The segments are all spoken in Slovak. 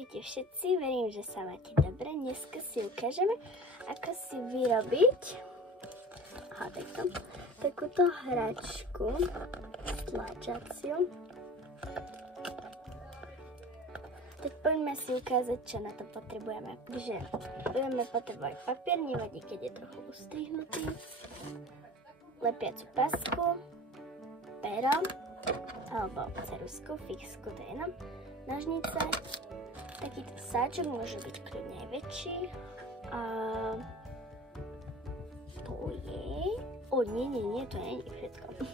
Ahojte všetci, verím, že sa máte dobre. Dneska si ukážeme, ako si vyrobiť takúto hračku stlačaciu. Teď poďme si ukázať, čo na to potrebujeme. Takže budeme potrebovať papier, nevadí, keď je trochu ustrihnutý, lepiacu pasku, pero alebo ceruzku, fixku, to je jedno, nožnice, takýto sáčok môže byť kľudne aj väčší. A to je... nie, to nie je všetko.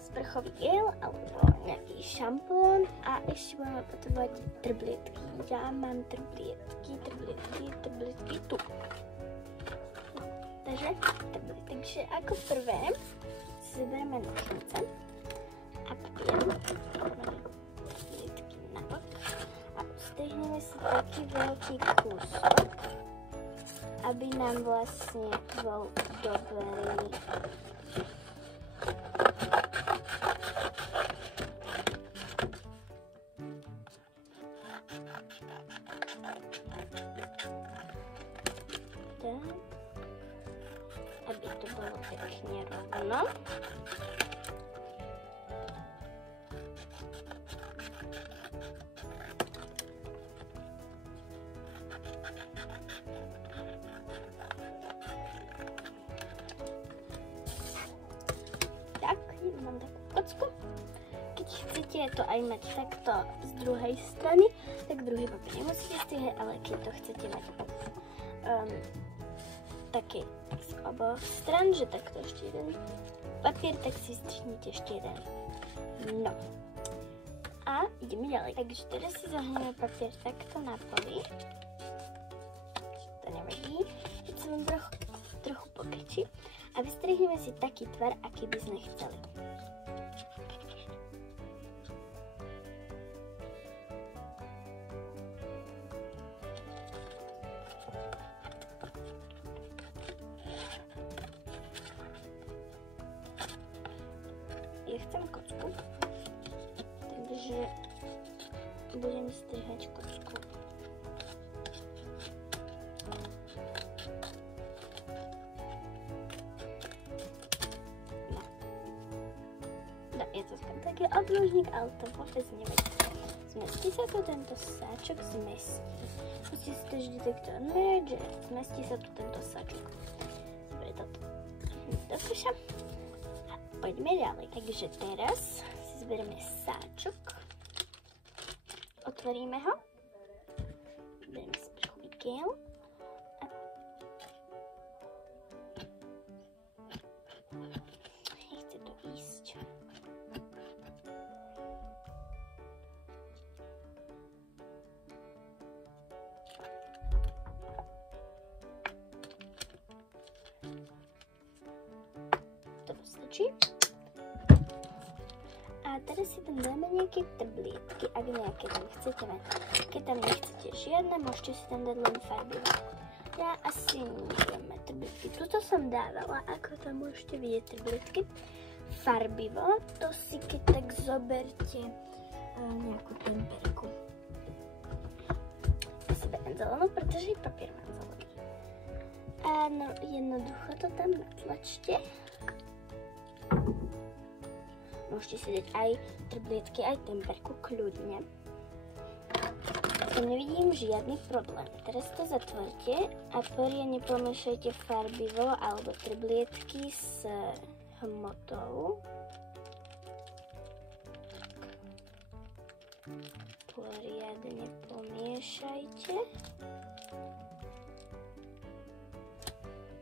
Sprchový gel alebo nejaký šampón a ešte budeme potrebovať trblietky. Ja mám trblietky tu. Takže ako prvé si zoberieme nožnice a papier. Strihneme si taký veľký kus, aby nám vlastne bol dobrý. Tak, aby to bolo pekne rovno. Mám takú kocku. Keď chcete to aj mať takto z druhej strany, tak druhý papier nemusíte strihať, ale keď to chcete mať také z oboch stran, že takto ešte jeden papier, tak si strihnite ešte jeden. No. A ideme ďalej. Takže teraz si zahneme papier takto na poli. To nevadí. Keď sa vám trochu pokrčí. A vystrihneme si taký tvar, aký by sme chceli. Ja chcem kocku, takže budem strihať kocku. Je to taký obložník, ale to vôbec nevadí. Zmestí sa tu tento sáčok, zmestí. Musíte si to vždy takto odmerať, že zmestí sa tu tento sáčok. Dobre, toto doprša. A poďme ďalej. Takže teraz si zberieme sáčok. Otvoríme ho. Zberieme sprchový gel. Nechce to ísť. A teraz si tam dáme nejaké trblietky, ak nejaké tam chcete mať. Keď tam nechcete žiadne, môžete si tam dať len farbivo. Ja asi nebudem mať trblietky. Tuto som dávala, ako tam môžete vidieť trblietky. Farbivo, to si keď tak zoberte nejakú temperku. Ja si beriem zelenú, pretože papier mám zelený. A no, jednoducho to tam natlačte. Môžete si dať aj trblietky, aj temperku, kľudne. Tam nevidím žiadny problém. Teraz to zatvorte a poriadne pomiešajte farbivo alebo trblietky s hmotou. Poriadne pomiešajte.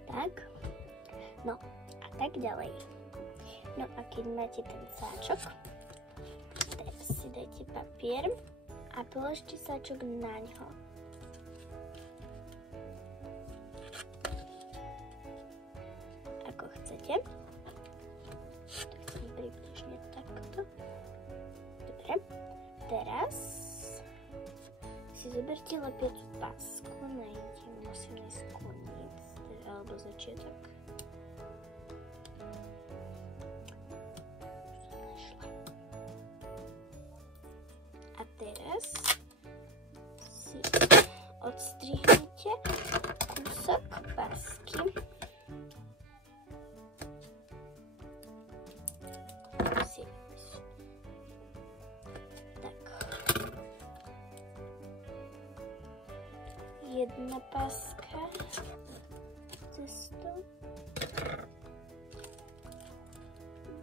Tak. No a tak ďalej. No a keď máte ten sáčok, teraz si dajte papier a položte sáčok na ňo. Ako chcete. Tak približne takto. Dobre. Teraz si zoberte lepiacu pásku, musím nájsť koniec, alebo začiatok. A teraz odstrihnite kúsok pásky. Tak. Jedna páska cestu.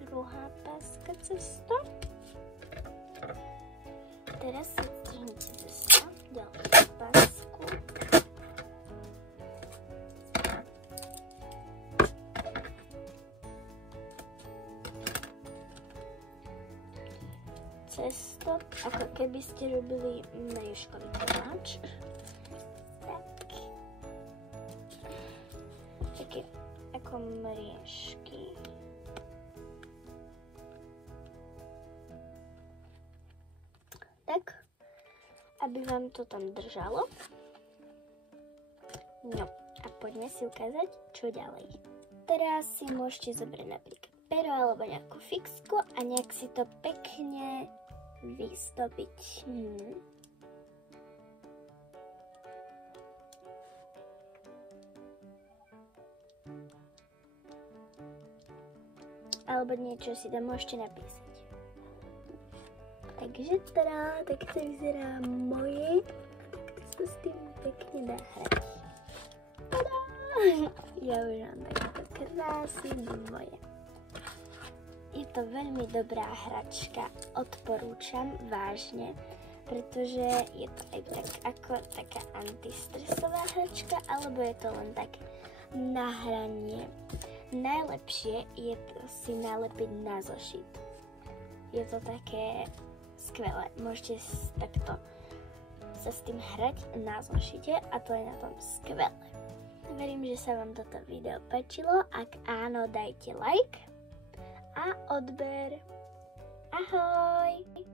Druhá páska cestu. Teraz si odstrihnite cestu. Ďalšiu pásku. Cesto, ako keby ste robili mriežkový koláč. Tak. Také ako mriežky. Tak, aby vám to tam držalo. No, a poďme si ukázať, čo ďalej. Teraz si môžete zobrať napríklad pero alebo nejakú fixku a nejak si to pekne vyzdobiť. Alebo niečo si tam môžete napísať. Takže teda, takto vyzerá moje. Takto sa s tým pekne dá hrať. Tada! Ja už mám takto krásne moje. Je to veľmi dobrá hračka, odporúčam vážne, pretože je to aj tak ako taká antistresová hračka, alebo je to len tak na hranie. Najlepšie je to si nalepiť na zošit. Je to také skvelé, môžete takto sa s tým hrať na zošite a to je na tom skvelé. Verím, že sa vám toto video páčilo, ak áno, dajte like a odber. Ahoj!